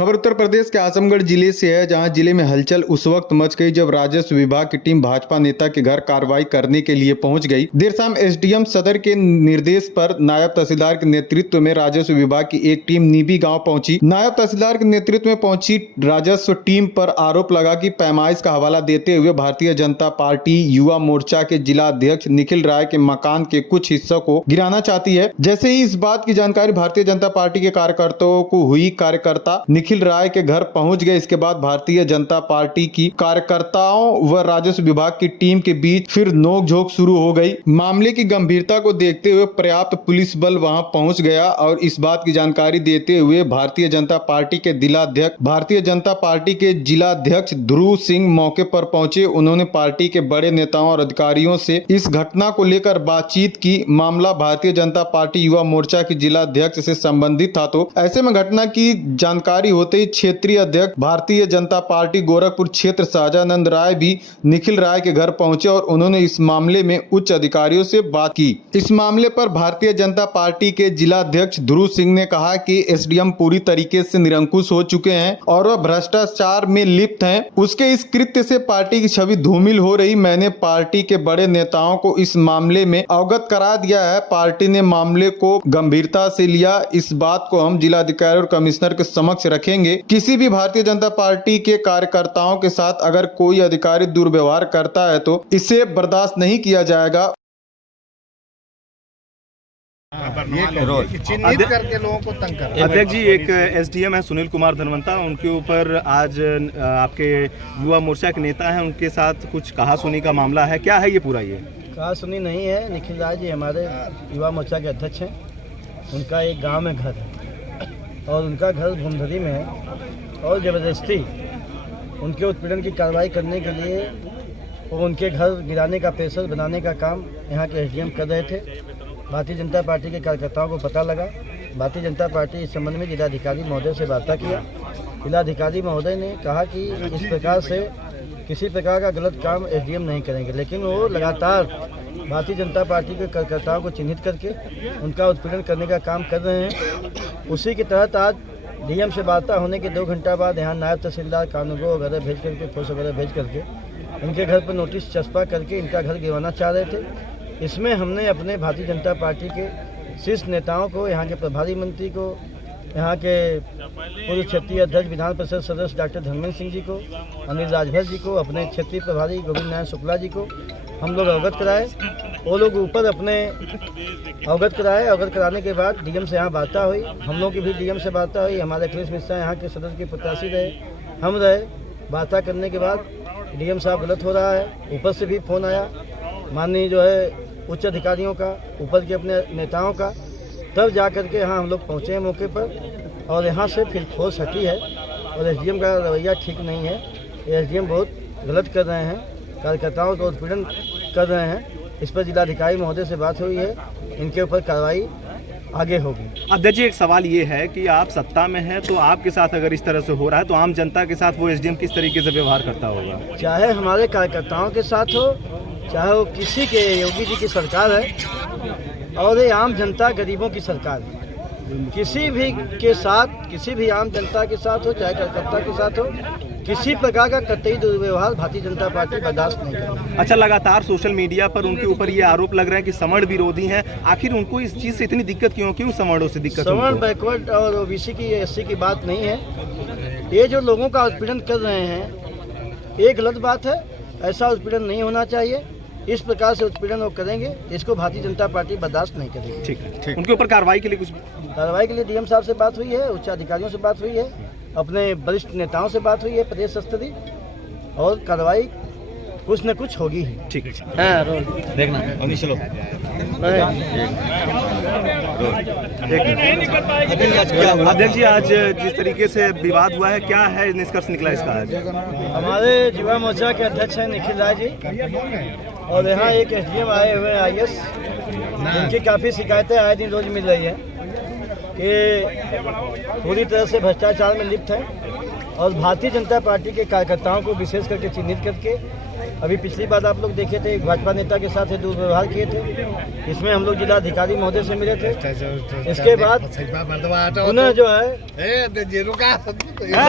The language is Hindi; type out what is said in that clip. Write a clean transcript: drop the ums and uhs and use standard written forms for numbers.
खबर उत्तर प्रदेश के आजमगढ़ जिले से है, जहां जिले में हलचल उस वक्त मच गई जब राजस्व विभाग की टीम भाजपा नेता के घर कार्रवाई करने के लिए पहुंच गई। देर शाम एसडीएम सदर के निर्देश पर नायब तहसीलदार के नेतृत्व में राजस्व विभाग की एक टीम नीबी गांव पहुंची। नायब तहसीलदार के नेतृत्व में पहुंची राजस्व टीम पर आरोप लगा कि पैमाइश का हवाला देते हुए भारतीय जनता पार्टी युवा मोर्चा के जिला अध्यक्ष निखिल राय के मकान के कुछ हिस्सों को गिराना चाहती है। जैसे ही इस बात की जानकारी भारतीय जनता पार्टी के कार्यकर्ताओं को हुई, कार्यकर्ता निखिल राय के घर पहुंच गए। इसके बाद भारतीय जनता पार्टी की कार्यकर्ताओं व राजस्व विभाग की टीम के बीच फिर नोकझोंक शुरू हो गई। मामले की गंभीरता को देखते हुए पर्याप्त पुलिस बल वहां पहुंच गया और इस बात की जानकारी देते हुए भारतीय जनता पार्टी के जिलाध्यक्ष ध्रुव सिंह मौके पर पहुंचे। उन्होंने पार्टी के बड़े नेताओं और अधिकारियों से इस घटना को लेकर बातचीत की। मामला भारतीय जनता पार्टी युवा मोर्चा के जिलाध्यक्ष से संबंधित था, तो ऐसे में घटना की जानकारी होते ही क्षेत्रीय अध्यक्ष भारतीय जनता पार्टी गोरखपुर क्षेत्र सहजानंद राय भी निखिल राय के घर पहुंचे और उन्होंने इस मामले में उच्च अधिकारियों से बात की। इस मामले पर भारतीय जनता पार्टी के जिलाध्यक्ष ध्रुव सिंह ने कहा कि एसडीएम पूरी तरीके से निरंकुश हो चुके हैं और वह भ्रष्टाचार में लिप्त हैं। उसके इस कृत्य से पार्टी की छवि धूमिल हो रही। मैंने पार्टी के बड़े नेताओं को इस मामले में अवगत करा दिया है। पार्टी ने मामले को गंभीरता से लिया। इस बात को हम जिलाधिकारी और कमिश्नर के समक्ष रखेंगे। किसी भी भारतीय जनता पार्टी के कार्यकर्ताओं के साथ अगर कोई अधिकारी दुर्व्यवहार करता है तो इसे बर्दाश्त नहीं किया जाएगा। चिन्हित करके लोगों को तंग कर। अध्यक्ष जी, एक एसडीएम है सुनील कुमार धनवंता, उनके ऊपर आज आपके युवा मोर्चा के नेता हैं, उनके साथ कुछ कहासुनी का मामला है। क्या है ये पूरा? ये कहासुनी नहीं है। निखिल राय जी हमारे युवा मोर्चा के अध्यक्ष हैं। उनका एक गांव में घर है और उनका घर भूमधरी में है और ज़बरदस्ती उनके उत्पीड़न की कार्रवाई करने के लिए और उनके घर गिराने का प्रेशर बनाने का काम यहाँ के एसडीएम कर रहे थे। भारतीय जनता पार्टी के कार्यकर्ताओं को पता लगा। भारतीय जनता पार्टी इस संबंध में जिलाधिकारी महोदय से वार्ता किया। जिलाधिकारी महोदय ने कहा कि इस प्रकार से किसी प्रकार का गलत काम एसडीएम नहीं करेंगे, लेकिन वो लगातार भारतीय जनता पार्टी के कार्यकर्ताओं को चिन्हित करके उनका उत्पीड़न करने का काम कर रहे हैं। उसी के तहत आज डीएम से वार्ता होने के 2 घंटा बाद यहाँ नायब तहसीलदार कानूनगो वगैरह भेज करके, फोर्स वगैरह भेज करके इनके घर पर नोटिस चस्पा करके इनका घर गिरवाना चाह रहे थे। इसमें हमने अपने भारतीय जनता पार्टी के शीर्ष नेताओं को, यहाँ के प्रभारी मंत्री को, यहाँ के पूर्व क्षेत्रीय अध्यक्ष विधान परिषद सदस्य डॉक्टर धर्मेंद्र सिंह जी को, अनिल राजभर जी को, अपने क्षेत्रीय प्रभारी गोविंद नारायण शुक्ला जी को हम लोग अवगत कराए। वो लोग ऊपर अपने अवगत कराए। अवगत कराने के बाद डीएम से यहाँ वार्ता हुई। हम लोग की भी डीएम से वार्ता हुई। हमारे अखिलेश मिश्रा यहाँ के सदस्य के प्रत्याशी रहे, हम रहे। वार्ता करने के बाद डीएम साहब गलत हो रहा है। ऊपर से भी फ़ोन आया माननीय जो है उच्च अधिकारियों का, ऊपर के अपने नेताओं का। तब जा कर के यहाँ हम लोग पहुँचे हैं मौके पर और यहाँ से फिर फोर्स हटी है और एसडीएम का रवैया ठीक नहीं है। एसडीएम बहुत गलत कर रहे हैं, कार्यकर्ताओं को उत्पीड़न कर रहे हैं। इस पर जिलाधिकारी महोदय से बात हुई है, इनके ऊपर कार्रवाई आगे होगी। अध्यक्ष जी, एक सवाल ये है कि आप सत्ता में हैं, तो आपके साथ अगर इस तरह से हो रहा है तो आम जनता के साथ वो एसडीएम किस तरीके से व्यवहार करता होगा? चाहे हमारे कार्यकर्ताओं के साथ हो, चाहे वो किसी के, योगी जी की सरकार है और ये आम जनता गरीबों की सरकार है। किसी भी के साथ, किसी भी आम जनता के साथ हो, चाहे कार्यकर्ता के साथ हो, किसी प्रकार का कतई दुर्व्यवहार भारतीय जनता पार्टी बर्दाश्त नहीं करेगी। अच्छा, लगातार सोशल मीडिया पर उनके ऊपर ये आरोप लग रहा है कि सवर्ण विरोधी हैं। आखिर उनको इस चीज़ से इतनी दिक्कत क्यों? क्यों सवर्णों से दिक्कत? सवर्ण, बैकवर्ड और ओबीसी की, एससी की बात नहीं है। ये जो लोगों का उत्पीड़न कर रहे हैं ये गलत बात है। ऐसा उत्पीड़न नहीं होना चाहिए। इस प्रकार से उत्पीड़न वो करेंगे, इसको भारतीय जनता पार्टी बर्दाश्त नहीं करेगी। ठीक है। उनके ऊपर कार्रवाई के लिए कार्रवाई के लिए डीएम साहब से बात हुई है, उच्च अधिकारियों से बात हुई है, अपने वरिष्ठ नेताओं से बात हुई है प्रदेश स्तरीय, और कार्रवाई कुछ न कुछ होगी ही। ठीक है। हाँ, रोल देखना चलो। अध्यक्ष जी, आज जिस तरीके से विवाद हुआ है, क्या है निष्कर्ष निकला इसका? आज हमारे युवा मोर्चा के अध्यक्ष हैं निखिल राय जी और यहाँ एक एसडीएम आए हुए हैं IAS, जिनकी काफ़ी शिकायतें आए दिन रोज मिल रही है कि पूरी तरह से भ्रष्टाचार में लिप्त हैं और भारतीय जनता पार्टी के कार्यकर्ताओं को विशेष करके चिन्हित करके, अभी पिछली बार आप लोग देखे थे भाजपा नेता के साथ दुर्व्यवहार किए थे, इसमें हम लोग जिलाधिकारी महोदय से मिले थे। इसके बाद पुनः जो है